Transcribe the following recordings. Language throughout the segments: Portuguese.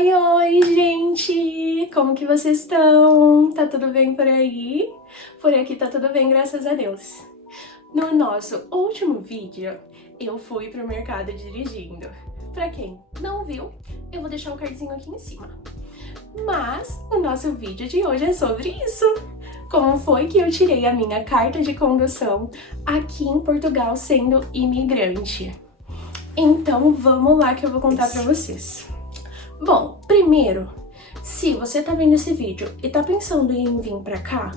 Oi, oi, gente! Como que vocês estão? Tá tudo bem por aí? Por aqui tá tudo bem, graças a Deus. No nosso último vídeo, eu fui pro mercado dirigindo. Pra quem não viu, eu vou deixar um cardzinho aqui em cima. Mas o nosso vídeo de hoje é sobre isso. Como foi que eu tirei a minha carta de condução aqui em Portugal sendo imigrante? Então vamos lá que eu vou contar pra vocês. Bom, primeiro, se você tá vendo esse vídeo e tá pensando em vir pra cá,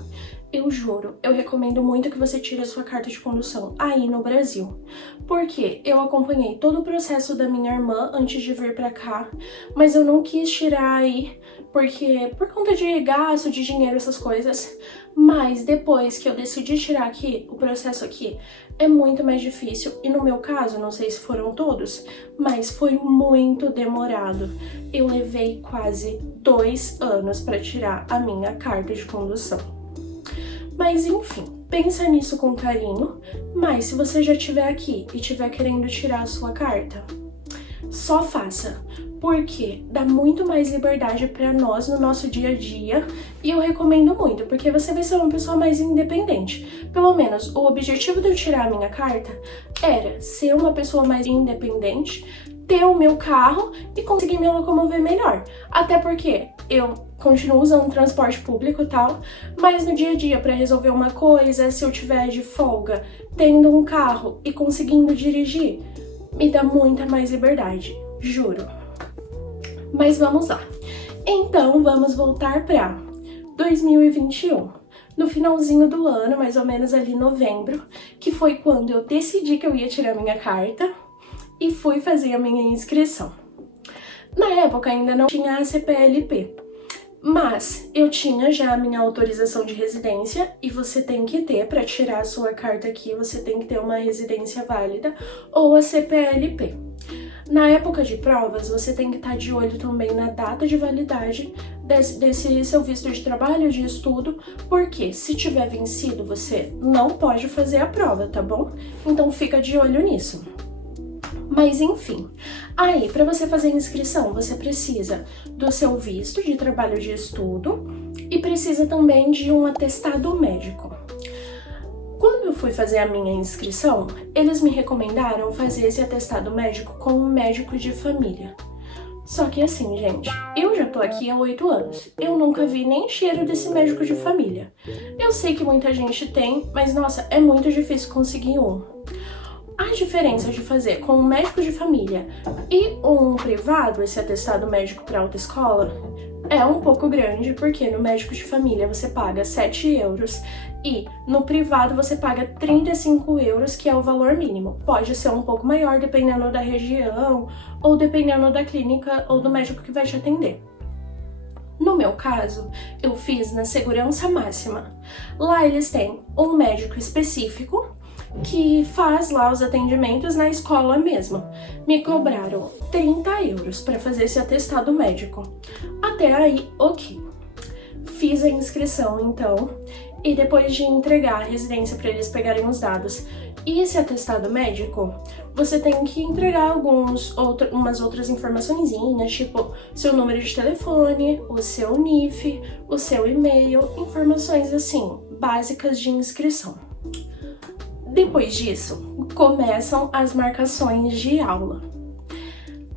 eu juro, eu recomendo muito que você tire a sua carta de condução aí no Brasil. Porque eu acompanhei todo o processo da minha irmã antes de vir pra cá, mas eu não quis tirar aí, porque por conta de gasto, de dinheiro, essas coisas. Mas depois que eu decidi tirar aqui, o processo aqui é muito mais difícil. E no meu caso, não sei se foram todos, mas foi muito demorado. Eu levei quase 2 anos para tirar a minha carta de condução. Mas enfim, pensa nisso com carinho. Mas se você já estiver aqui e estiver querendo tirar a sua carta, só faça. Porque dá muito mais liberdade para nós no nosso dia a dia e eu recomendo muito, porque você vai ser uma pessoa mais independente. Pelo menos o objetivo de eu tirar a minha carta era ser uma pessoa mais independente, ter o meu carro e conseguir me locomover melhor. Até porque eu continuo usando transporte público e tal, mas no dia a dia para resolver uma coisa, se eu tiver de folga, tendo um carro e conseguindo dirigir, me dá muita mais liberdade, juro. Mas vamos lá. Então, vamos voltar para 2021. No finalzinho do ano, mais ou menos ali em novembro, que foi quando eu decidi que eu ia tirar minha carta e fui fazer a minha inscrição. Na época ainda não tinha a CPLP, mas eu tinha já a minha autorização de residência e você tem que ter, para tirar a sua carta aqui, você tem que ter uma residência válida ou a CPLP. Na época de provas, você tem que estar de olho também na data de validade desse seu visto de trabalho, de estudo, porque se tiver vencido, você não pode fazer a prova, tá bom? Então fica de olho nisso. Mas enfim, aí para você fazer a inscrição, você precisa do seu visto de trabalho de estudo e precisa também de um atestado médico. Quando eu fui fazer a minha inscrição, eles me recomendaram fazer esse atestado médico com um médico de família. Só que assim, gente, eu já tô aqui há 8 anos. Eu nunca vi nem cheiro desse médico de família. Eu sei que muita gente tem, mas nossa, é muito difícil conseguir um. A diferença de fazer com um médico de família e um privado, esse atestado médico para autoescola, é um pouco grande, porque no médico de família você paga 7 euros e no privado você paga 35 euros, que é o valor mínimo. Pode ser um pouco maior dependendo da região ou dependendo da clínica ou do médico que vai te atender. No meu caso, eu fiz na Segurança Máxima. Lá eles têm um médico específico que faz lá os atendimentos na escola mesmo. Me cobraram 30 euros para fazer esse atestado médico. Até aí, ok. Fiz a inscrição então, e depois de entregar a residência para eles pegarem os dados e esse atestado médico, você tem que entregar umas outras informaçõezinhas, tipo seu número de telefone, o seu NIF, o seu e-mail, informações assim, básicas de inscrição. Depois disso, começam as marcações de aula.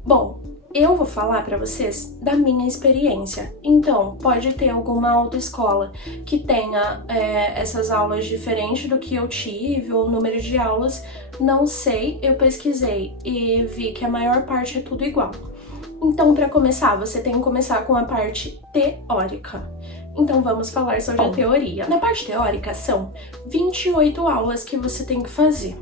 Bom, eu vou falar para vocês da minha experiência. Então, pode ter alguma autoescola que tenha essas aulas diferentes do que eu tive, ou número de aulas, não sei, eu pesquisei e vi que a maior parte é tudo igual. Então, para começar, você tem que começar com a parte teórica. Então vamos falar sobre a teoria. Na parte teórica são 28 aulas que você tem que fazer.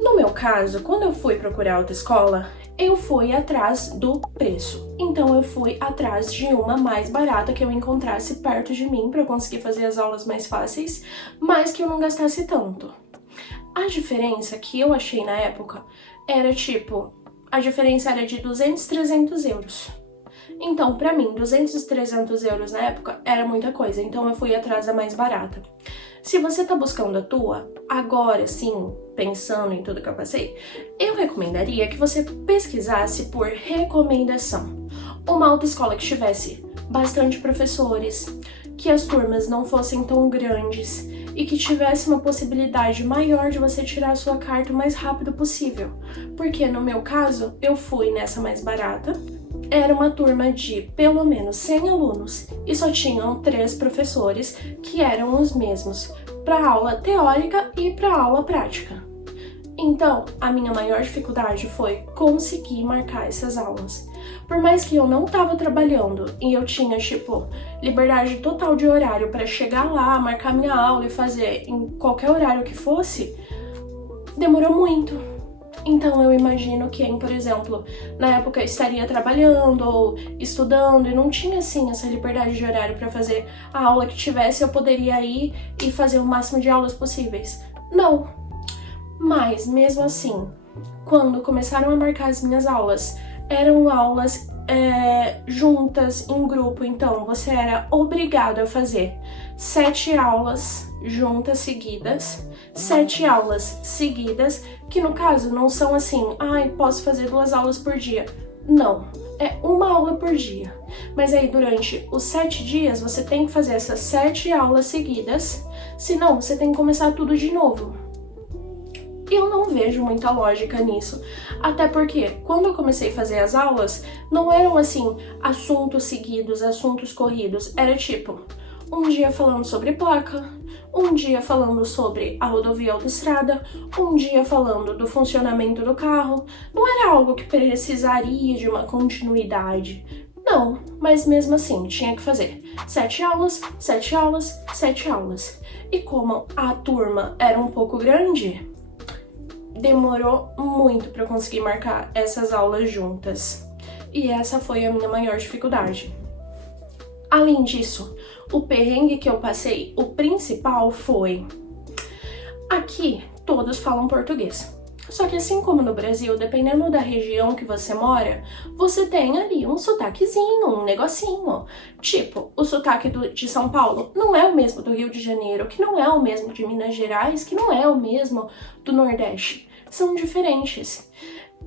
No meu caso, quando eu fui procurar autoescola, eu fui atrás do preço. Então eu fui atrás de uma mais barata que eu encontrasse perto de mim para eu conseguir fazer as aulas mais fáceis, mas que eu não gastasse tanto. A diferença que eu achei na época era a diferença era de 200, 300 euros. Então, pra mim, 200, 300 euros na época era muita coisa, então eu fui atrás da mais barata. Se você tá buscando a tua, agora sim, pensando em tudo que eu passei, eu recomendaria que você pesquisasse por recomendação. uma autoescola que tivesse bastante professores, que as turmas não fossem tão grandes e que tivesse uma possibilidade maior de você tirar a sua carta o mais rápido possível. Porque no meu caso, eu fui nessa mais barata. Era uma turma de pelo menos 100 alunos e só tinham 3 professores que eram os mesmos para aula teórica e para aula prática. Então, a minha maior dificuldade foi conseguir marcar essas aulas. Por mais que eu não estava trabalhando e eu tinha, liberdade total de horário para chegar lá, marcar minha aula e fazer em qualquer horário que fosse, demorou muito. Então eu imagino quem, por exemplo, na época estaria trabalhando ou estudando e não tinha, assim, essa liberdade de horário para fazer a aula que tivesse, eu poderia ir e fazer o máximo de aulas possíveis. Não. Mas, mesmo assim, quando começaram a marcar as minhas aulas, eram aulas juntas, em grupo, então você era obrigado a fazer 7 aulas juntas, seguidas, 7 aulas seguidas, que no caso não são assim, posso fazer 2 aulas por dia. Não, é uma aula por dia. Mas aí durante os 7 dias você tem que fazer essas 7 aulas seguidas, senão você tem que começar tudo de novo. Eu não vejo muita lógica nisso, até porque quando eu comecei a fazer as aulas, não eram assim, assuntos seguidos, assuntos corridos, era um dia falando sobre placa, um dia falando sobre a rodovia autoestrada, um dia falando do funcionamento do carro, não era algo que precisaria de uma continuidade. Não, mas mesmo assim, tinha que fazer 7 aulas, 7 aulas, 7 aulas. E como a turma era um pouco grande, demorou muito para eu conseguir marcar essas aulas juntas. E essa foi a minha maior dificuldade. Além disso, o perrengue que eu passei, o principal foi... Aqui, todos falam português. Só que assim como no Brasil, dependendo da região que você mora, você tem ali um sotaquezinho, um negocinho. O sotaque de São Paulo não é o mesmo do Rio de Janeiro, que não é o mesmo de Minas Gerais, que não é o mesmo do Nordeste. São diferentes.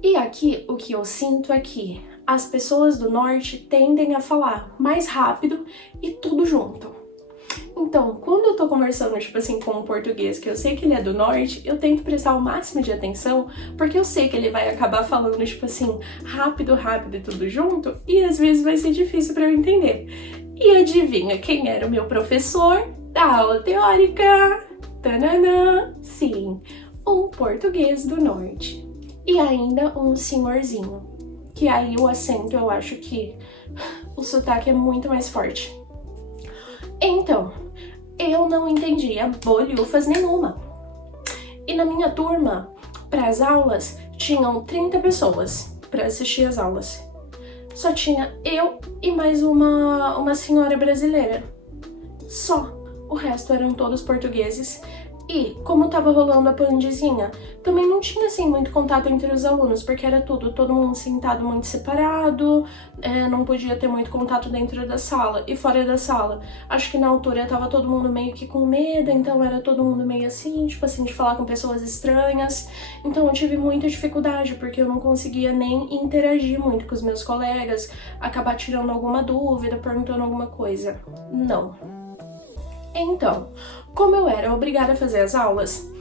E aqui, o que eu sinto é que as pessoas do Norte tendem a falar mais rápido e tudo junto. Então, quando eu tô conversando, com um português que eu sei que ele é do Norte, eu tento prestar o máximo de atenção, porque eu sei que ele vai acabar falando, rápido, rápido e tudo junto, e às vezes vai ser difícil pra eu entender. E adivinha quem era o meu professor da aula teórica? Tananã! Sim, um português do Norte. E ainda um senhorzinho, que aí o acento eu acho que o sotaque é muito mais forte. Então, eu não entendia bolhufas nenhuma. E na minha turma, para as aulas, tinham 30 pessoas para assistir as aulas. Só tinha eu e mais uma senhora brasileira. Só. O resto eram todos portugueses. E, como tava rolando a pandezinha, também não tinha, muito contato entre os alunos, porque era todo mundo sentado muito separado, não podia ter muito contato dentro da sala e fora da sala. Acho que na altura tava todo mundo meio que com medo, então era todo mundo meio assim, de falar com pessoas estranhas. Então eu tive muita dificuldade, porque eu não conseguia nem interagir muito com os meus colegas, acabar tirando alguma dúvida, perguntando alguma coisa. Não. Então, como eu era obrigada a fazer as aulas,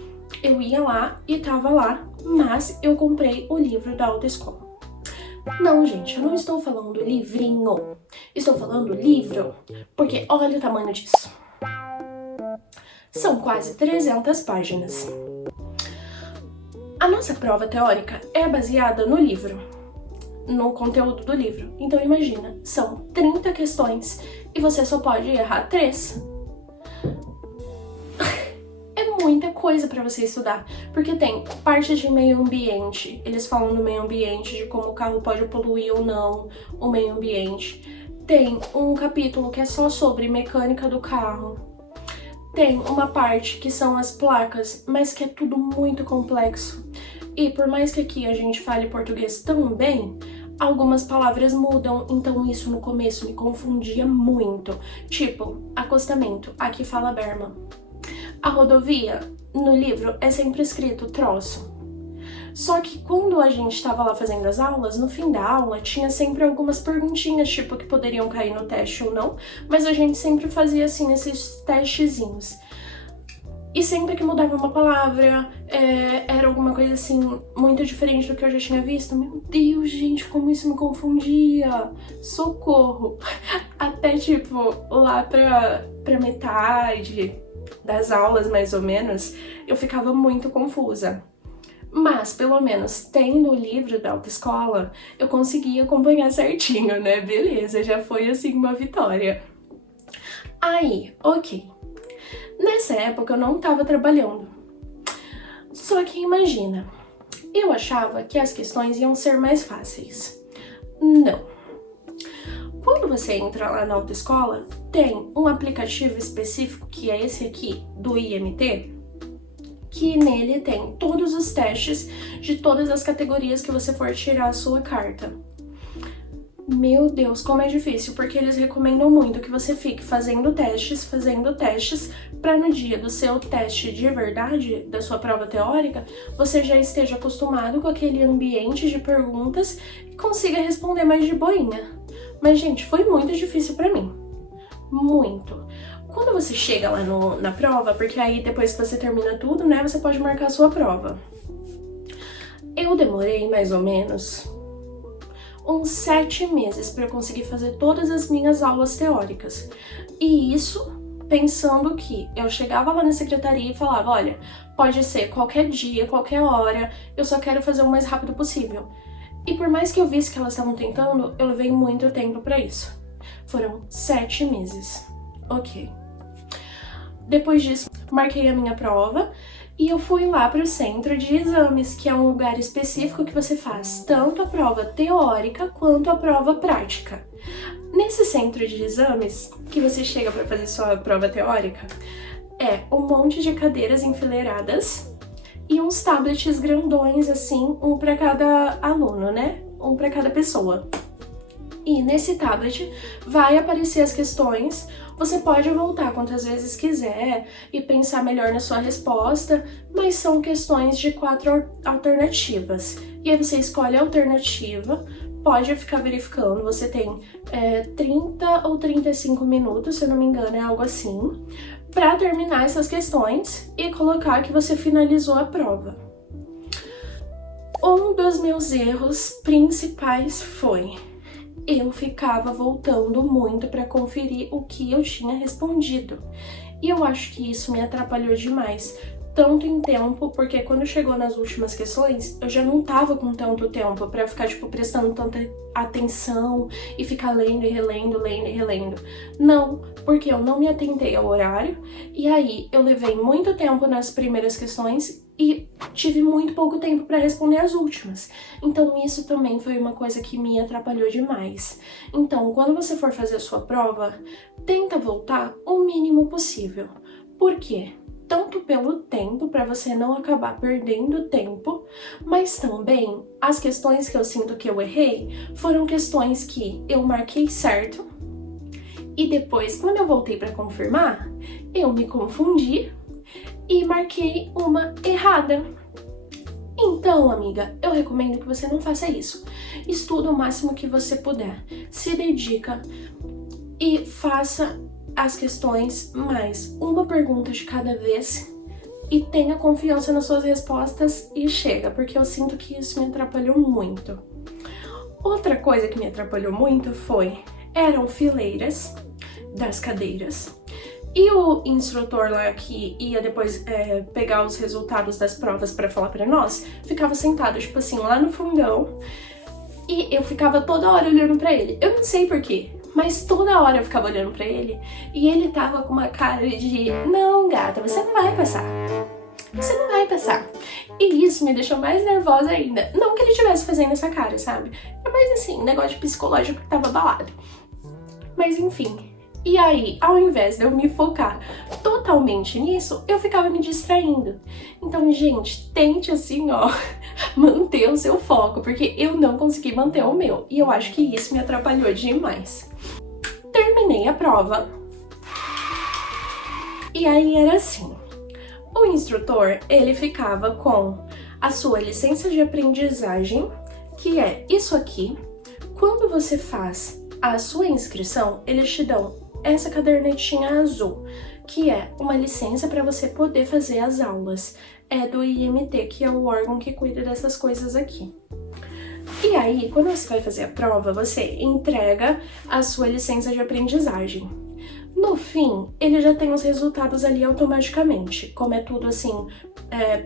eu ia lá e tava lá, mas eu comprei o livro da autoescola. Não, gente, eu não estou falando livrinho, estou falando livro, porque olha o tamanho disso. São quase 300 páginas. A nossa prova teórica é baseada no livro, no conteúdo do livro. Então imagina, são 30 questões e você só pode errar 3. Muita coisa para você estudar, porque tem parte de meio ambiente, eles falam do meio ambiente, de como o carro pode poluir ou não o meio ambiente. Tem um capítulo que é só sobre mecânica do carro. Tem uma parte que são as placas, mas que é tudo muito complexo. E por mais que aqui a gente fale português tão bem, algumas palavras mudam, então isso no começo me confundia muito. Acostamento, aqui fala berma. A rodovia, no livro, é sempre escrito troço. Só que quando a gente estava lá fazendo as aulas, no fim da aula, tinha sempre algumas perguntinhas, tipo, que poderiam cair no teste ou não, mas a gente sempre fazia, assim, esses testezinhos. E sempre que mudava uma palavra, era alguma coisa assim, muito diferente do que eu já tinha visto. Meu Deus, gente, como isso me confundia! Socorro! Até, tipo, lá pra metade das aulas, mais ou menos, eu ficava muito confusa. Mas, pelo menos, tendo o livro da autoescola, eu conseguia acompanhar certinho, né? Beleza, já foi, assim, uma vitória. Aí, ok. Nessa época eu não estava trabalhando. Só que imagina, eu achava que as questões iam ser mais fáceis. Não. Quando você entra lá na autoescola, tem um aplicativo específico, que é esse aqui, do IMT, que nele tem todos os testes de todas as categorias que você for tirar a sua carta. Meu Deus, como é difícil, porque eles recomendam muito que você fique fazendo testes, para no dia do seu teste de verdade, da sua prova teórica, você já esteja acostumado com aquele ambiente de perguntas e consiga responder mais de boinha. Mas, gente, foi muito difícil pra mim. Muito. Quando você chega lá na prova, porque aí depois que você termina tudo, né, você pode marcar a sua prova. Eu demorei mais ou menos uns 7 meses para eu conseguir fazer todas as minhas aulas teóricas. E isso pensando que eu chegava lá na secretaria e falava, olha, pode ser qualquer dia, qualquer hora, eu só quero fazer o mais rápido possível. E por mais que eu visse que elas estavam tentando, eu levei muito tempo para isso. Foram 7 meses. Ok. Depois disso, marquei a minha prova e eu fui lá para o centro de exames, que é um lugar específico que você faz tanto a prova teórica quanto a prova prática. Nesse centro de exames, que você chega para fazer sua prova teórica, é um monte de cadeiras enfileiradas e uns tablets grandões, assim, um para cada aluno, né? Um para cada pessoa. E nesse tablet vai aparecer as questões, você pode voltar quantas vezes quiser e pensar melhor na sua resposta, mas são questões de 4 alternativas. E aí você escolhe a alternativa, pode ficar verificando, você tem 30 ou 35 minutos, se eu não me engano, é algo assim, para terminar essas questões e colocar que você finalizou a prova. Um dos meus erros principais foi: eu ficava voltando muito para conferir o que eu tinha respondido. E eu acho que isso me atrapalhou demais, tanto em tempo, porque quando chegou nas últimas questões, eu já não tava com tanto tempo para ficar, tipo, prestando tanta atenção e ficar lendo e relendo, lendo e relendo. Não, porque eu não me atentei ao horário, e aí eu levei muito tempo nas primeiras questões e tive muito pouco tempo para responder as últimas. Então isso também foi uma coisa que me atrapalhou demais. Então, quando você for fazer a sua prova, tenta voltar o mínimo possível. Por quê? Tanto pelo tempo, para você não acabar perdendo tempo, mas também as questões que eu sinto que eu errei foram questões que eu marquei certo e depois, quando eu voltei para confirmar, eu me confundi e marquei uma errada. Então, amiga, eu recomendo que você não faça isso. Estuda o máximo que você puder, se dedica e faça as questões mais uma pergunta de cada vez e tenha confiança nas suas respostas e chega, porque eu sinto que isso me atrapalhou muito. Outra coisa que me atrapalhou muito eram fileiras das cadeiras. E o instrutor lá que ia depois pegar os resultados das provas para falar para nós, ficava sentado, tipo assim, lá no fundão, e eu ficava toda hora olhando para ele. Eu não sei porquê, mas toda hora eu ficava olhando pra ele e ele tava com uma cara de: não, gata, você não vai passar. Você não vai passar. E isso me deixou mais nervosa ainda. Não que ele estivesse fazendo essa cara, sabe? Mas assim, negócio psicológico que tava abalado. Mas enfim. E aí, ao invés de eu me focar totalmente nisso, eu ficava me distraindo. Então, gente, tente assim, ó, manter o seu foco, porque eu não consegui manter o meu. E eu acho que isso me atrapalhou demais. Terminei a prova. E aí era assim. O instrutor, ele ficava com a sua licença de aprendizagem, que é isso aqui. Quando você faz a sua inscrição, eles te dão essa cadernetinha azul, que é uma licença para você poder fazer as aulas. É do IMT, que é o órgão que cuida dessas coisas aqui. E aí, quando você vai fazer a prova, você entrega a sua licença de aprendizagem. No fim, ele já tem os resultados ali automaticamente. Como é tudo assim,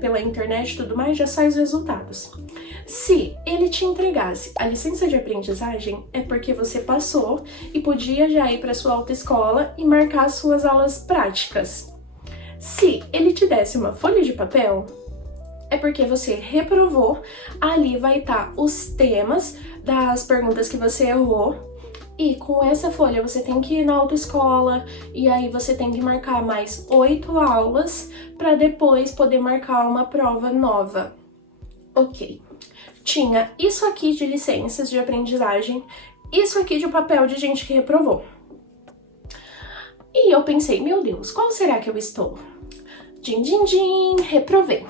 pela internet e tudo mais, já sai os resultados. Se ele te entregasse a licença de aprendizagem, é porque você passou e podia já ir para sua autoescola e marcar as suas aulas práticas. Se ele te desse uma folha de papel, é porque você reprovou. Ali vai estar os temas das perguntas que você errou. E com essa folha você tem que ir na autoescola e aí você tem que marcar mais 8 aulas para depois poder marcar uma prova nova. Ok. Tinha isso aqui de licenças de aprendizagem, isso aqui de papel de gente que reprovou. E eu pensei, meu Deus, qual será que eu estou? Din, din, din, reprovei.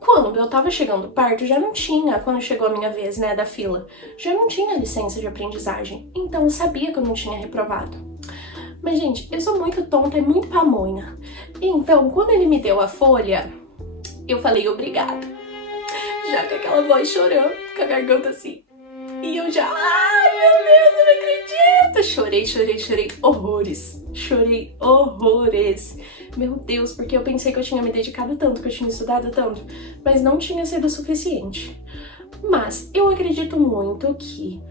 Quando eu tava chegando perto, já não tinha, quando chegou a minha vez, né, da fila, já não tinha licença de aprendizagem, então eu sabia que eu não tinha reprovado. Mas, gente, eu sou muito tonta e muito pamonha. Então, quando ele me deu a folha, eu falei obrigado. Já com aquela voz chorando, com a garganta assim. E eu já, ai meu Deus, eu não acredito! Chorei horrores. Chorei horrores. Meu Deus, porque eu pensei que eu tinha me dedicado tanto, que eu tinha estudado tanto, mas não tinha sido o suficiente. Mas eu acredito muito que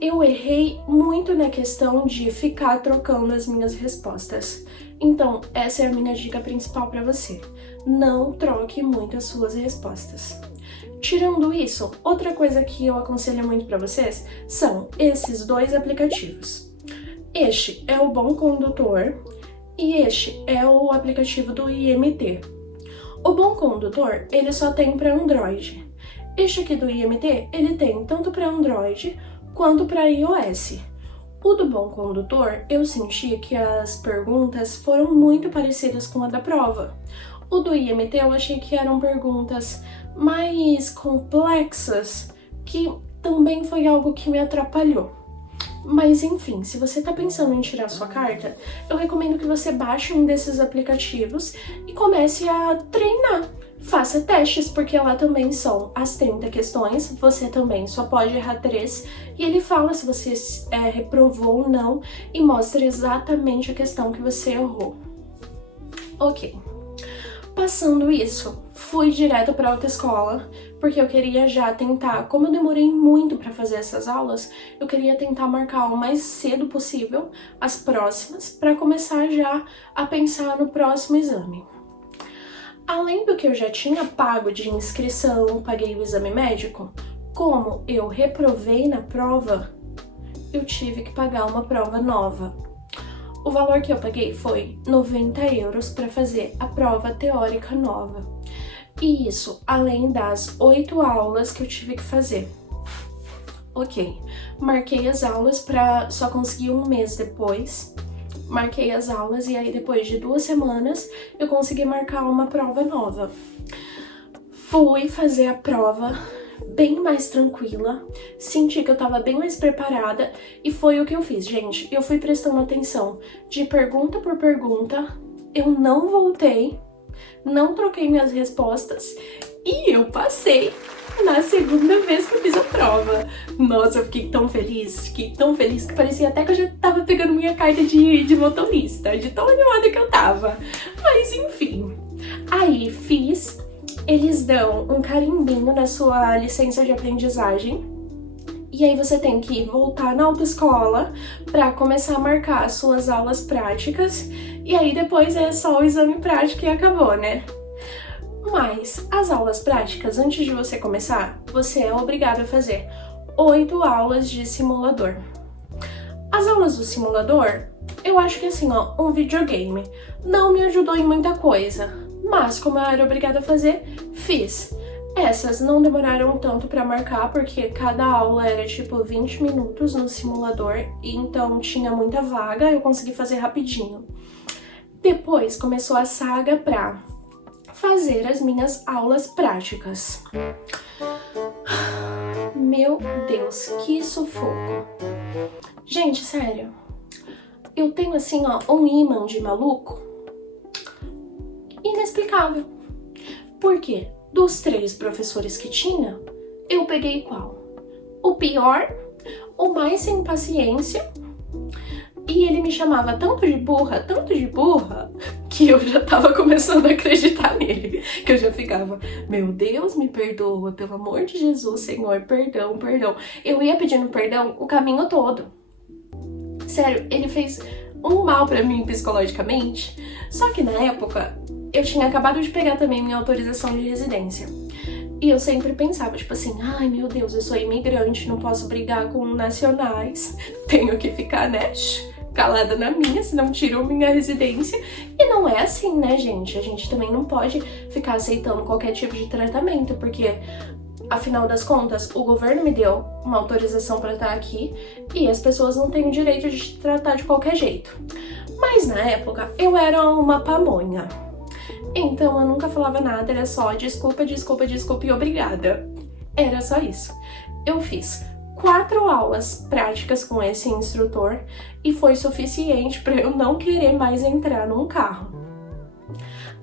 eu errei muito na questão de ficar trocando as minhas respostas. Então, essa é a minha dica principal para você. Não troque muito as suas respostas. Tirando isso, outra coisa que eu aconselho muito para vocês são esses dois aplicativos. Este é o Bom Condutor e este é o aplicativo do IMT. O Bom Condutor, ele só tem para Android. Este aqui do IMT, ele tem tanto para Android quanto para iOS. O do Bom Condutor, eu senti que as perguntas foram muito parecidas com a da prova. O do IMT eu achei que eram perguntas mais complexas, que também foi algo que me atrapalhou. Mas enfim, se você tá pensando em tirar sua carta, eu recomendo que você baixe um desses aplicativos e comece a treinar. Faça testes, porque lá também são as 30 questões, você também só pode errar 3, e ele fala se você reprovou ou não e mostra exatamente a questão que você errou. Ok. Passando isso, fui direto para a autoescola, porque eu queria já tentar, como eu demorei muito para fazer essas aulas, eu queria tentar marcar o mais cedo possível as próximas, para começar já a pensar no próximo exame. Além do que eu já tinha pago de inscrição, paguei o exame médico, como eu reprovei na prova, eu tive que pagar uma prova nova. O valor que eu paguei foi 90 € para fazer a prova teórica nova. E isso além das 8 aulas que eu tive que fazer. Ok, marquei as aulas para só conseguir um mês depois. Marquei as aulas e aí depois de 2 semanas eu consegui marcar uma prova nova. Fui fazer a prova bem mais tranquila, senti que eu tava bem mais preparada e foi o que eu fiz, gente. Eu fui prestando atenção de pergunta por pergunta, eu não voltei, não troquei minhas respostas e eu passei na segunda vez que eu fiz a prova. Nossa, eu fiquei tão feliz que parecia até que eu já tava pegando minha carta de motorista, de tão animada que eu tava. Mas enfim, aí fiz. Eles dão um carimbinho na sua licença de aprendizagem e aí você tem que voltar na autoescola para começar a marcar as suas aulas práticas e aí depois é só o exame prático e acabou, né? Mas as aulas práticas, antes de você começar, você é obrigado a fazer 8 aulas de simulador. As aulas do simulador, eu acho que assim, ó, um videogame não me ajudou em muita coisa. Mas, como eu era obrigada a fazer, fiz. Essas não demoraram tanto para marcar, porque cada aula era tipo 20 minutos no simulador, e então tinha muita vaga, eu consegui fazer rapidinho. Depois começou a saga pra fazer as minhas aulas práticas. Meu Deus, que sufoco. Gente, sério, eu tenho assim, ó, um imã de maluco inexplicável. Por quê? Dos 3 professores que tinha, eu peguei qual? O pior, o mais sem paciência, e ele me chamava tanto de burra, que eu já tava começando a acreditar nele. Que eu já ficava, meu Deus, me perdoa, pelo amor de Jesus, Senhor, perdão, perdão. Eu ia pedindo perdão o caminho todo. Sério, ele fez um mal pra mim psicologicamente, só que na época eu tinha acabado de pegar também minha autorização de residência. E eu sempre pensava, tipo assim, ai meu Deus, eu sou imigrante, não posso brigar com nacionais, tenho que ficar, né, calada na minha, senão tiram minha residência. E não é assim, né, gente? A gente também não pode ficar aceitando qualquer tipo de tratamento, porque, afinal das contas, o governo me deu uma autorização pra estar aqui e as pessoas não têm o direito de te tratar de qualquer jeito. Mas na época, eu era uma pamonha. Então eu nunca falava nada, era só desculpa, desculpa, desculpa e obrigada. Era só isso. Eu fiz 4 aulas práticas com esse instrutor e foi suficiente para eu não querer mais entrar num carro.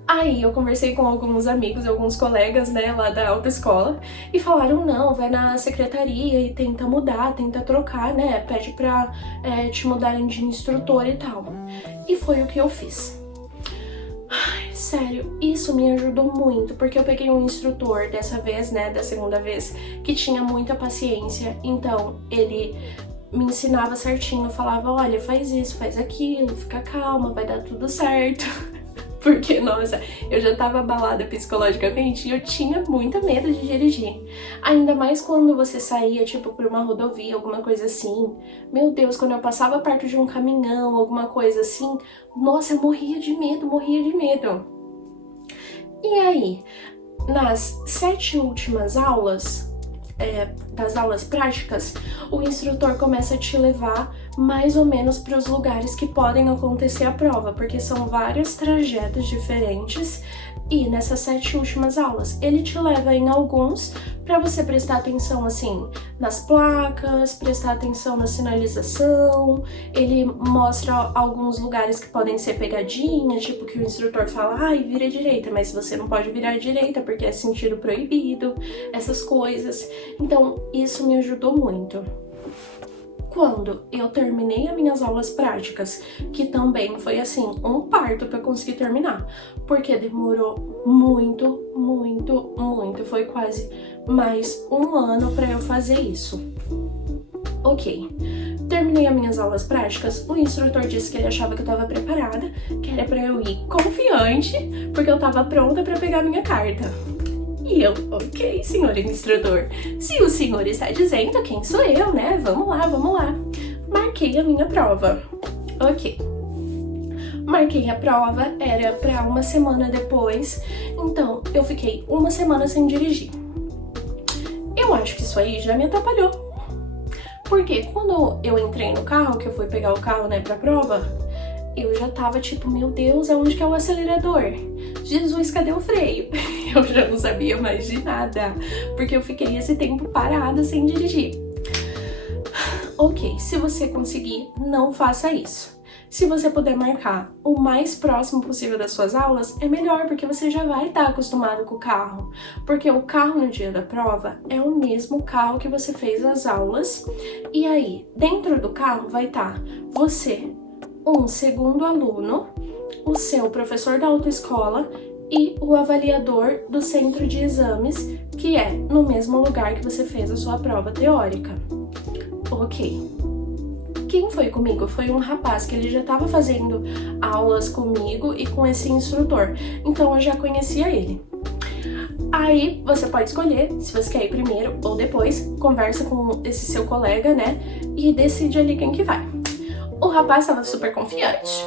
Aí eu conversei com alguns amigos, alguns colegas, né, lá da autoescola, e falaram, não, vai na secretaria e tenta mudar, tenta trocar, né, pede pra te mudarem de instrutor e tal. E foi o que eu fiz. Ai, sério, isso me ajudou muito, porque eu peguei um instrutor dessa vez, né, da segunda vez, que tinha muita paciência, então ele me ensinava certinho, falava, olha, faz isso, faz aquilo, fica calma, vai dar tudo certo. Porque, nossa, eu já tava abalada psicologicamente e eu tinha muito medo de dirigir. Ainda mais quando você saía, tipo, por uma rodovia, alguma coisa assim. Meu Deus, quando eu passava perto de um caminhão, alguma coisa assim, nossa, eu morria de medo, morria de medo. E aí, nas 7 últimas aulas, das aulas práticas, o instrutor começa a te levar mais ou menos para os lugares que podem acontecer a prova, porque são vários trajetos diferentes e nessas 7 últimas aulas ele te leva em alguns para você prestar atenção assim nas placas, prestar atenção na sinalização, ele mostra alguns lugares que podem ser pegadinha, tipo que o instrutor fala, ai, vira à direita, mas você não pode virar à direita porque é sentido proibido, essas coisas. Então isso me ajudou muito. Quando eu terminei as minhas aulas práticas, que também foi assim, um parto para eu conseguir terminar, porque demorou muito, muito, muito, foi quase mais um ano para eu fazer isso. Ok, terminei as minhas aulas práticas, o instrutor disse que ele achava que eu estava preparada, que era para eu ir confiante, porque eu estava pronta para pegar minha carta. E eu, ok, senhor instrutor, se o senhor está dizendo, quem sou eu, né? Vamos lá, vamos lá. Marquei a minha prova. Ok. Marquei a prova, era pra uma semana depois, então eu fiquei uma semana sem dirigir. Eu acho que isso aí já me atrapalhou. Porque quando eu entrei no carro, que eu fui pegar o carro, né, pra prova, eu já tava tipo, meu Deus, aonde que é o acelerador? Jesus, cadê o freio? Eu já não sabia mais de nada, porque eu fiquei esse tempo parada sem dirigir. Ok, se você conseguir, não faça isso. Se você puder marcar o mais próximo possível das suas aulas, é melhor, porque você já vai estar acostumado com o carro. Porque o carro no dia da prova é o mesmo carro que você fez as aulas. E aí, dentro do carro vai estar você, um segundo aluno, o seu professor da autoescola e o avaliador do centro de exames, que é no mesmo lugar que você fez a sua prova teórica. Ok. Quem foi comigo? Foi um rapaz que ele já estava fazendo aulas comigo e com esse instrutor, então eu já conhecia ele. Aí você pode escolher se você quer ir primeiro ou depois, conversa com esse seu colega, né, e decide ali quem que vai. O rapaz estava super confiante,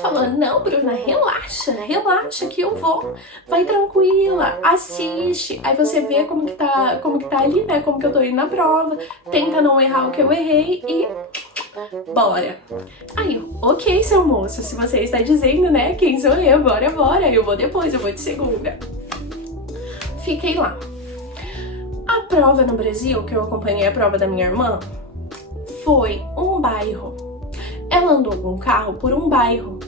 falando, não, Bruna, relaxa que eu vou, vai tranquila, assiste, aí você vê como que tá ali, né, como que eu tô indo na prova, tenta não errar o que eu errei e bora. Aí eu, ok, seu moço, se você está dizendo, né, quem sou eu, bora, bora. Eu vou depois, eu vou de segunda. Fiquei lá. A prova no Brasil, que eu acompanhei a prova da minha irmã, foi um bairro. Ela andou com o carro por um bairro,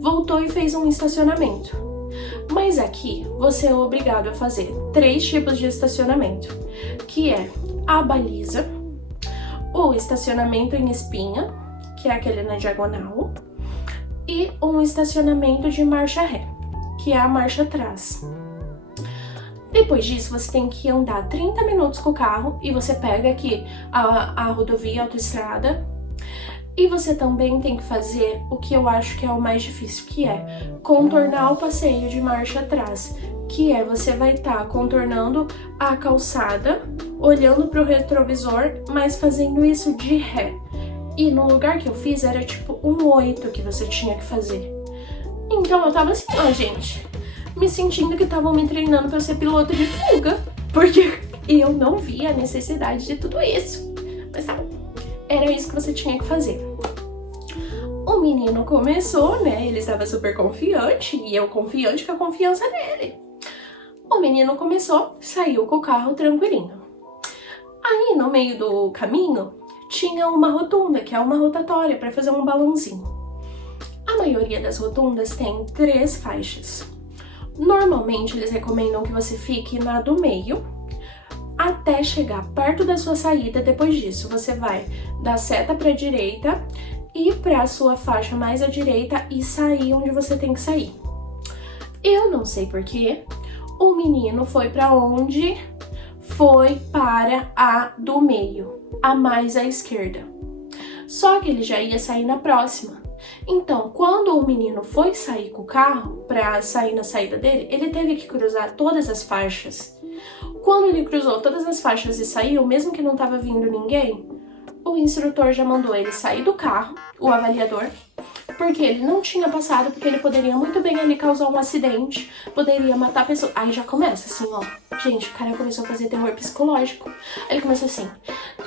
voltou e fez um estacionamento. Mas aqui você é obrigado a fazer 3 tipos de estacionamento, que é a baliza, o estacionamento em espinha, que é aquele na diagonal, e um estacionamento de marcha ré, que é a marcha atrás. Depois disso, você tem que andar 30 minutos com o carro e você pega aqui a rodovia, a autoestrada. E você também tem que fazer o que eu acho que é o mais difícil, que é contornar o passeio de marcha atrás, que é você vai estar contornando a calçada, olhando para o retrovisor, mas fazendo isso de ré. E no lugar que eu fiz era tipo um 8 que você tinha que fazer. Então eu tava assim, ó, gente, me sentindo que estavam me treinando para ser piloto de fuga, porque eu não via a necessidade de tudo isso. Mas tá, era isso que você tinha que fazer. O menino começou, né? Ele estava super confiante e eu confiante com a confiança dele. O menino começou, saiu com o carro tranquilinho. Aí no meio do caminho tinha uma rotunda, que é uma rotatória para fazer um balãozinho. A maioria das rotundas tem 3 faixas. Normalmente eles recomendam que você fique na do meio até chegar perto da sua saída. Depois disso você vai dar seta para a direita e para a sua faixa mais à direita e sair onde você tem que sair. Eu não sei porquê, o menino foi para onde? Foi para a do meio, a mais à esquerda. Só que ele já ia sair na próxima. Então, quando o menino foi sair com o carro para sair na saída dele, ele teve que cruzar todas as faixas. Quando ele cruzou todas as faixas e saiu, mesmo que não estava vindo ninguém, o instrutor já mandou ele sair do carro, o avaliador, porque ele não tinha passado, porque ele poderia muito bem ali causar um acidente, poderia matar a pessoa. Aí já começa assim, ó. Gente, o cara começou a fazer terror psicológico. Ele começou assim,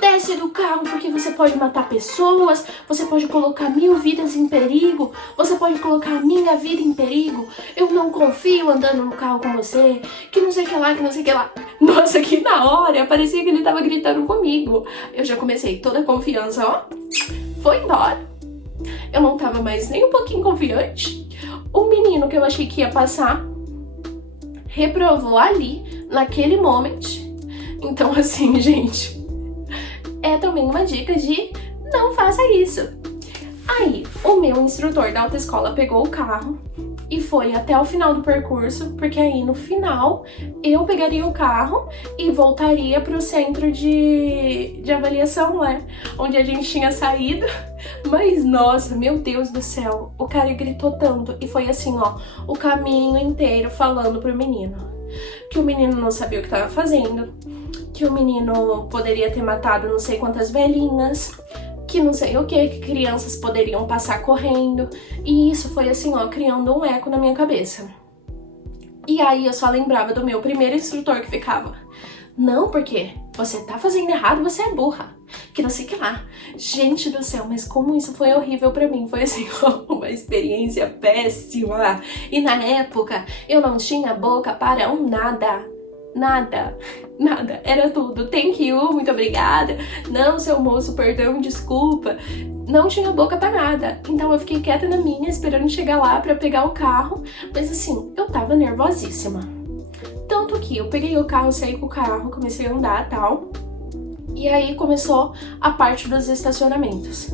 desce do carro porque você pode matar pessoas, você pode colocar 1000 vidas em perigo, você pode colocar a minha vida em perigo, eu não confio andando no carro com você, que não sei o que lá, que não sei o que lá. Nossa, que na hora, parecia que ele tava gritando comigo. Eu já comecei toda a confiança, ó, foi embora. Eu não tava mais nem um pouquinho confiante. O menino que eu achei que ia passar reprovou ali, naquele momento. Então, assim, gente, é também uma dica de não faça isso. Aí, o meu instrutor da autoescola pegou o carro e foi até o final do percurso, porque aí no final eu pegaria o carro e voltaria pro centro de avaliação, né? Onde a gente tinha saído. Mas, nossa, meu Deus do céu, o cara gritou tanto e foi assim, ó, o caminho inteiro falando pro menino que o menino não sabia o que tava fazendo, que o menino poderia ter matado não sei quantas velhinhas, que não sei o que crianças poderiam passar correndo, e isso foi assim, ó, criando um eco na minha cabeça. E aí eu só lembrava do meu primeiro instrutor que ficava, não, porque você tá fazendo errado, você é burra, que não sei o que lá. Gente do céu, mas como isso foi horrível pra mim, foi assim, uma experiência péssima. E na época, eu não tinha boca para um nada. Nada, nada, era tudo, thank you, muito obrigada, não, seu moço, perdão, desculpa, não tinha boca pra nada, então eu fiquei quieta na minha, esperando chegar lá pra pegar o carro, mas assim, eu tava nervosíssima, tanto que eu peguei o carro, saí com o carro, comecei a andar e tal, e aí começou a parte dos estacionamentos.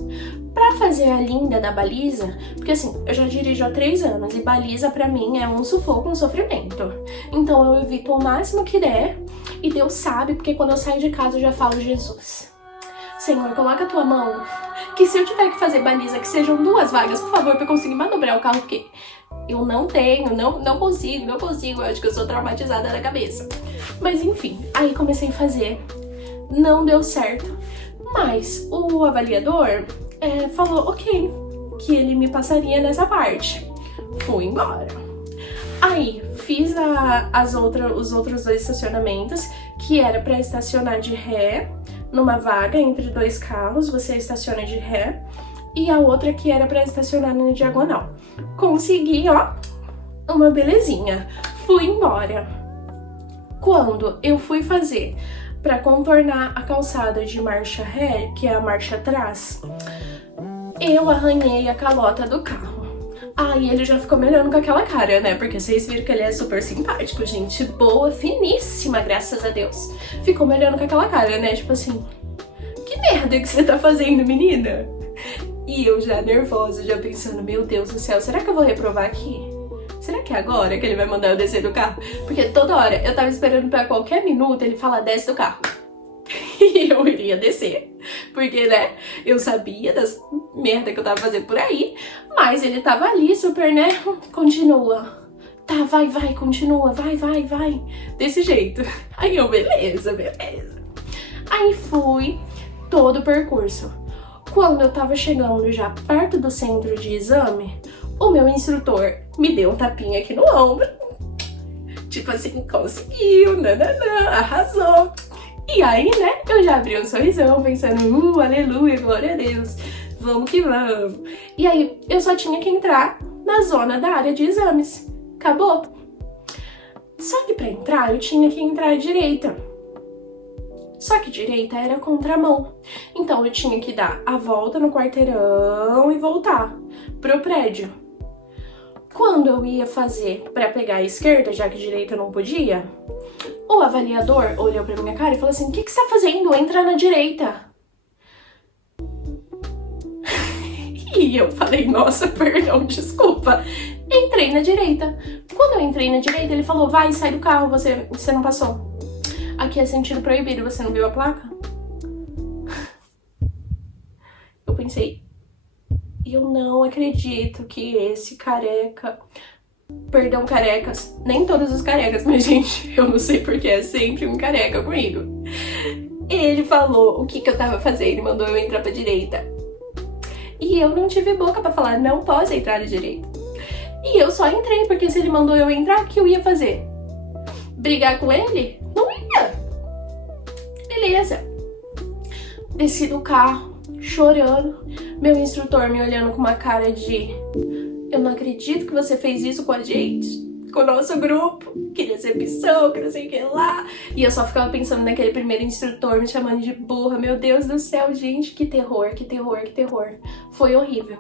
Pra fazer a linda da baliza, porque assim, eu já dirijo há 3 anos e baliza pra mim é um sufoco, um sofrimento. Então eu evito o máximo que der e Deus sabe, porque quando eu saio de casa eu já falo, Jesus, Senhor, coloca a tua mão, que se eu tiver que fazer baliza, que sejam 2 vagas, por favor, pra eu conseguir manobrar o carro, porque eu não tenho, não consigo, eu acho que eu sou traumatizada na cabeça. Mas enfim, aí comecei a fazer, não deu certo, mas o avaliador falou, ok, que ele me passaria nessa parte. Fui embora. Aí, fiz os outros 2 estacionamentos, que era pra estacionar de ré, numa vaga entre 2 carros, você estaciona de ré, e a outra que era pra estacionar na diagonal. Consegui, ó, uma belezinha. Fui embora. Quando eu fui fazer pra contornar a calçada de marcha ré, que é a marcha atrás, eu arranhei a calota do carro. Aí ele já ficou me olhando com aquela cara, né? Porque vocês viram que ele é super simpático, gente boa, finíssima, graças a Deus. Ficou me olhando com aquela cara, né? Tipo assim, que merda que você tá fazendo, menina? E eu já nervosa, já pensando, meu Deus do céu, será que eu vou reprovar aqui? Será que é agora que ele vai mandar eu descer do carro? Porque toda hora eu tava esperando pra qualquer minuto ele falar, desce do carro. E eu iria descer, porque, né, eu sabia das merda que eu tava fazendo por aí, mas ele tava ali super, né, continua. Tá, vai, continua, vai, desse jeito. Aí eu, beleza. Aí fui todo o percurso. Quando eu tava chegando já perto do centro de exame, o meu instrutor me deu um tapinha aqui no ombro. Tipo assim, conseguiu, arrasou. E aí, né, eu já abri um sorrisão, pensando, aleluia, glória a Deus, vamos que vamos. E aí, eu só tinha que entrar na zona da área de exames. Acabou. Só que pra entrar, eu tinha que entrar à direita. Só que direita era contramão. Então, eu tinha que dar a volta no quarteirão e voltar pro prédio. Quando eu ia fazer pra pegar a esquerda, já que direita eu não podia, o avaliador olhou pra minha cara e falou assim, o que você tá fazendo? Entra na direita. E eu falei, nossa, perdão, desculpa. Entrei na direita. Quando eu entrei na direita, ele falou, vai, sai do carro, você não passou. Aqui é sentido proibido, você não viu a placa? Eu pensei, eu não acredito que esse careca... Perdão, carecas. Nem todos os carecas, mas, gente, eu não sei porque é sempre um careca comigo. Ele falou o que eu tava fazendo e mandou eu entrar pra direita. E eu não tive boca pra falar, não posso entrar à direita. E eu só entrei, porque se ele mandou eu entrar, o que eu ia fazer? Brigar com ele? Não ia. Beleza. Desci do carro, chorando. Meu instrutor me olhando com uma cara de... Eu não acredito que você fez isso com a gente, com o nosso grupo, que recepção, que não sei o que lá. E eu só ficava pensando naquele primeiro instrutor me chamando de burra. Meu Deus do céu, gente, que terror. Foi horrível.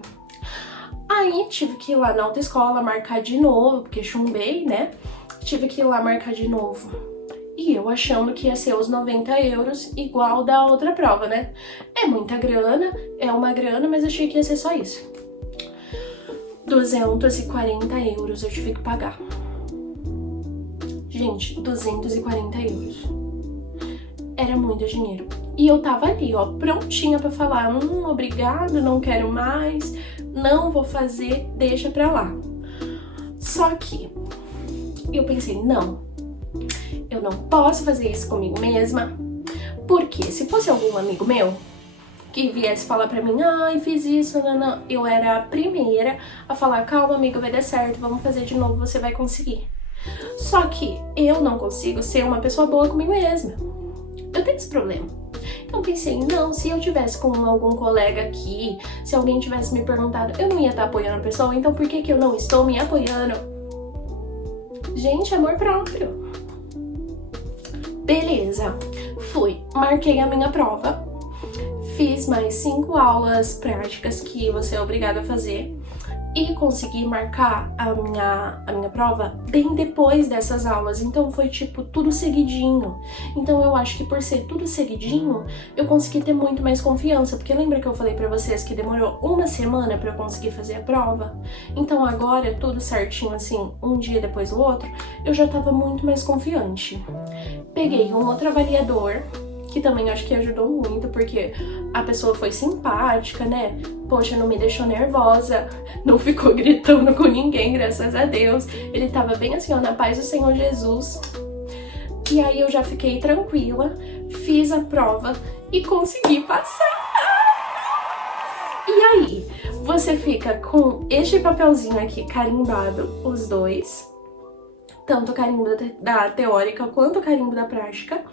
Aí tive que ir lá na autoescola marcar de novo, porque chumbei, né? Tive que ir lá marcar de novo. E eu achando que ia ser os 90 euros igual da outra prova, né? É muita grana, é uma grana, mas achei que ia ser só isso. 240 euros eu tive que pagar. Gente, 240 euros. Era muito dinheiro. E eu tava ali, ó, prontinha pra falar, obrigado, não quero mais, não vou fazer, deixa pra lá. Só que eu pensei, não, eu não posso fazer isso comigo mesma, porque se fosse algum amigo meu que viesse falar pra mim, ai, fiz isso, não, eu era a primeira a falar, calma, amigo, vai dar certo, vamos fazer de novo, você vai conseguir. Só que eu não consigo ser uma pessoa boa comigo mesma. Eu tenho esse problema. Então pensei, não, se eu tivesse com algum colega aqui, se alguém tivesse me perguntado, eu não ia estar apoiando a pessoa, então por que eu não estou me apoiando? Gente, amor próprio. Beleza, fui, marquei a minha prova. Fiz mais 5 aulas práticas que você é obrigado a fazer e consegui marcar a minha prova bem depois dessas aulas. Então foi tipo tudo seguidinho. Então eu acho que por ser tudo seguidinho, eu consegui ter muito mais confiança. Porque lembra que eu falei pra vocês que demorou 1 semana pra eu conseguir fazer a prova? Então agora, tudo certinho assim, um dia depois do outro, eu já tava muito mais confiante. Peguei um outro avaliador, que também acho que ajudou muito, porque a pessoa foi simpática, né? Poxa, não me deixou nervosa, não ficou gritando com ninguém, graças a Deus. Ele tava bem assim, ó, na paz do Senhor Jesus. E aí eu já fiquei tranquila, fiz a prova e consegui passar. E aí, você fica com este papelzinho aqui carimbado, os dois, tanto o carimbo da teórica quanto o carimbo da prática.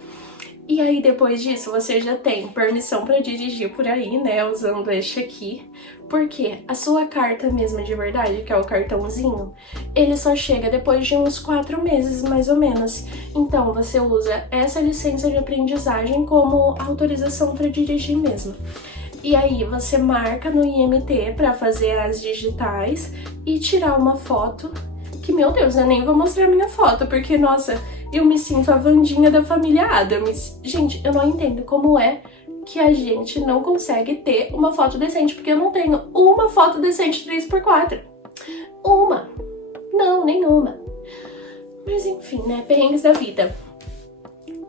E aí, depois disso, você já tem permissão para dirigir por aí, né, usando este aqui. Porque a sua carta mesmo de verdade, que é o cartãozinho, ele só chega depois de uns 4 meses, mais ou menos. Então, você usa essa licença de aprendizagem como autorização para dirigir mesmo. E aí, você marca no IMT para fazer as digitais e tirar uma foto. Que, meu Deus, eu nem vou mostrar minha foto, porque, nossa, eu me sinto a Wandinha da família Addams. Gente, eu não entendo como é que a gente não consegue ter uma foto decente, porque eu não tenho uma foto decente 3x4. Uma. Não, nenhuma. Mas enfim, né? Perrengues da vida.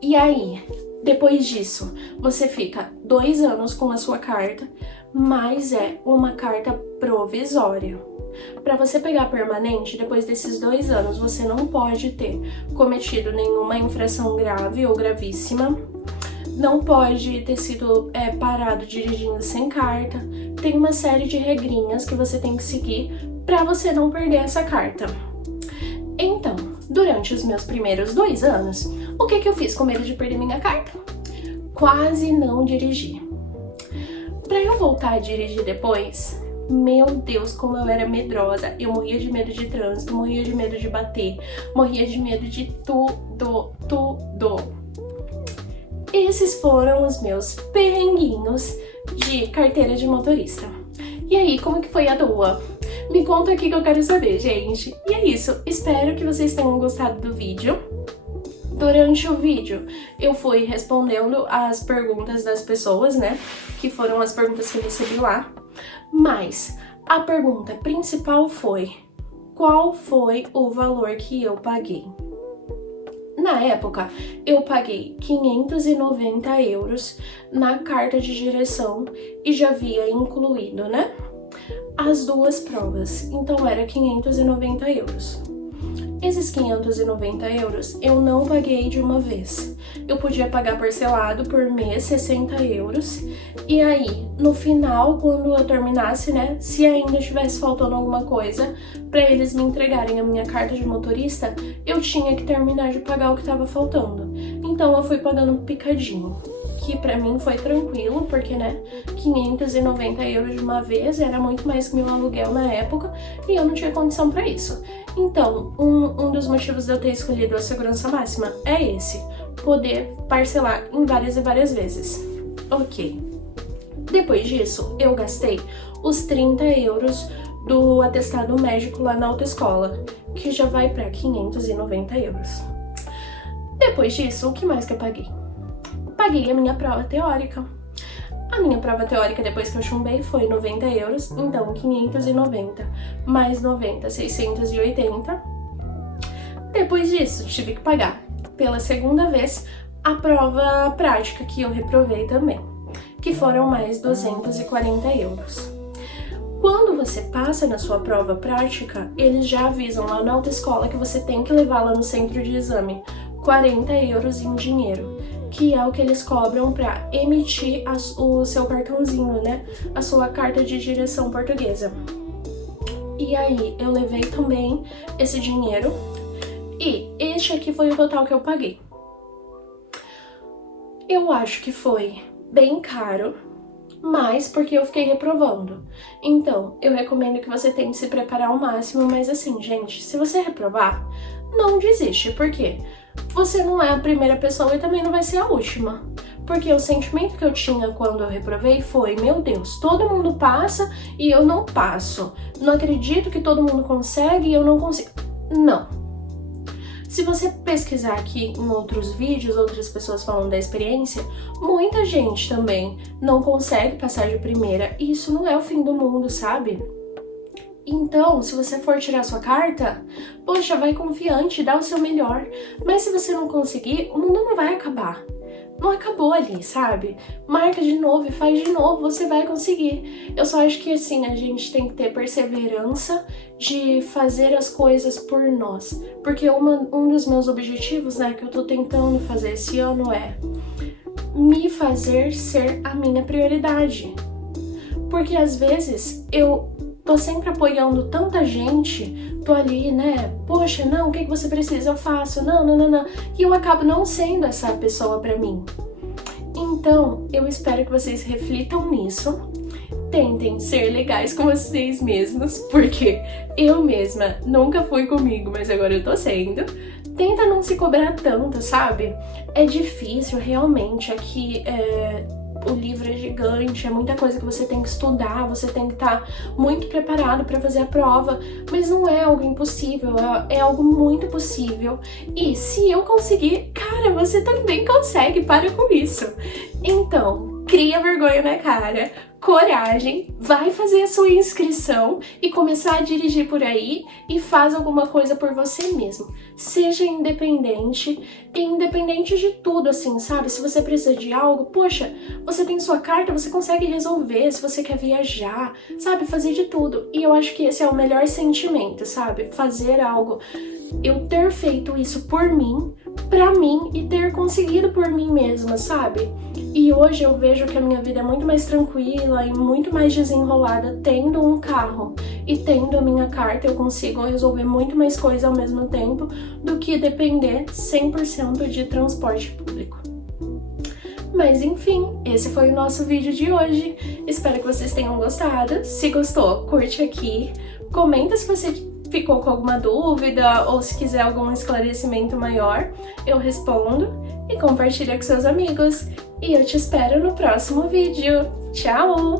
E aí, depois disso, você fica 2 anos com a sua carta, mas é uma carta provisória. Para você pegar permanente, depois desses 2 anos, você não pode ter cometido nenhuma infração grave ou gravíssima, não pode ter sido parado dirigindo sem carta, tem uma série de regrinhas que você tem que seguir para você não perder essa carta. Então, durante os meus primeiros 2 anos, o que eu fiz com medo de perder minha carta? Quase não dirigi. Para eu voltar a dirigir depois, meu Deus, como eu era medrosa. Eu morria de medo de trânsito, morria de medo de bater, morria de medo de tudo. Esses foram os meus perrenguinhos de carteira de motorista. E aí, como que foi a tua? Me conta aqui que eu quero saber, gente. E é isso, espero que vocês tenham gostado do vídeo. Durante o vídeo, eu fui respondendo as perguntas das pessoas, né? Que foram as perguntas que eu recebi lá. Mas a pergunta principal foi: qual foi o valor que eu paguei? Na época, eu paguei 590 euros na carta de direção e já havia incluído, né, as 2 provas. Então, era 590 euros. Esses 590 euros eu não paguei de uma vez. Eu podia pagar parcelado por mês, 60 euros. E aí, no final, quando eu terminasse, né, se ainda estivesse faltando alguma coisa para eles me entregarem a minha carta de motorista, eu tinha que terminar de pagar o que estava faltando. Então eu fui pagando picadinho, que pra mim foi tranquilo, porque, né, 590 euros de uma vez era muito mais que meu aluguel na época e eu não tinha condição pra isso. Então, um dos motivos de eu ter escolhido a segurança máxima é esse: poder parcelar em várias e várias vezes. Ok. Depois disso, eu gastei os 30 euros do atestado médico lá na autoescola, que já vai pra 590 euros. Depois disso, o que mais que eu paguei? Paguei a minha prova teórica. A minha prova teórica, depois que eu chumbei, foi 90 euros, então 590 mais 90, 680. Depois disso, tive que pagar pela segunda vez a prova prática, que eu reprovei também, que foram mais 240 euros. Quando você passa na sua prova prática, eles já avisam lá na autoescola que você tem que levar lá no centro de exame 40 euros em dinheiro, que é o que eles cobram para emitir o seu cartãozinho, né? A sua carta de direção portuguesa. E aí, eu levei também esse dinheiro e este aqui foi o total que eu paguei. Eu acho que foi bem caro, mas porque eu fiquei reprovando. Então, eu recomendo que você tente se preparar ao máximo, mas assim, gente, se você reprovar, não desiste, porque você não é a primeira pessoa e também não vai ser a última. Porque o sentimento que eu tinha quando eu reprovei foi: meu Deus, todo mundo passa e eu não passo. Não acredito que todo mundo consegue e eu não consigo. Não. Se você pesquisar aqui em outros vídeos, outras pessoas falando da experiência, muita gente também não consegue passar de primeira e isso não é o fim do mundo, sabe? Então, se você for tirar sua carta, poxa, vai confiante, dá o seu melhor. Mas se você não conseguir, o mundo não vai acabar. Não acabou ali, sabe? Marca de novo e faz de novo, você vai conseguir. Eu só acho que, assim, a gente tem que ter perseverança de fazer as coisas por nós. Porque um dos meus objetivos, né, que eu tô tentando fazer esse ano é me fazer ser a minha prioridade. Porque às vezes eu tô sempre apoiando tanta gente, tô ali, né, poxa, não, o que você precisa, eu faço, não. E eu acabo não sendo essa pessoa pra mim. Então, eu espero que vocês reflitam nisso. Tentem ser legais com vocês mesmos, porque eu mesma nunca fui comigo, mas agora eu tô sendo. Tenta não se cobrar tanto, sabe? É difícil, realmente, aqui o livro é gigante, é muita coisa que você tem que estudar, você tem que estar muito preparado para fazer a prova, mas não é algo impossível, é algo muito possível. E se eu conseguir, cara, você também consegue, para com isso. Então, cria vergonha na cara, coragem, vai fazer a sua inscrição e começar a dirigir por aí e faz alguma coisa por você mesmo. Seja independente, e independente de tudo, assim, sabe? Se você precisa de algo, poxa, você tem sua carta, você consegue resolver, se você quer viajar, sabe? Fazer de tudo. E eu acho que esse é o melhor sentimento, sabe? Fazer algo, eu ter feito isso por mim, pra mim e ter conseguido por mim mesma, sabe? E hoje eu vejo que a minha vida é muito mais tranquila e muito mais desenrolada tendo um carro e tendo a minha carta. Eu consigo resolver muito mais coisas ao mesmo tempo do que depender 100% de transporte público. Mas enfim, esse foi o nosso vídeo de hoje. Espero que vocês tenham gostado. Se gostou, curte aqui, comenta se você ficou com alguma dúvida ou se quiser algum esclarecimento maior, eu respondo, e compartilha com seus amigos. E eu te espero no próximo vídeo. Tchau!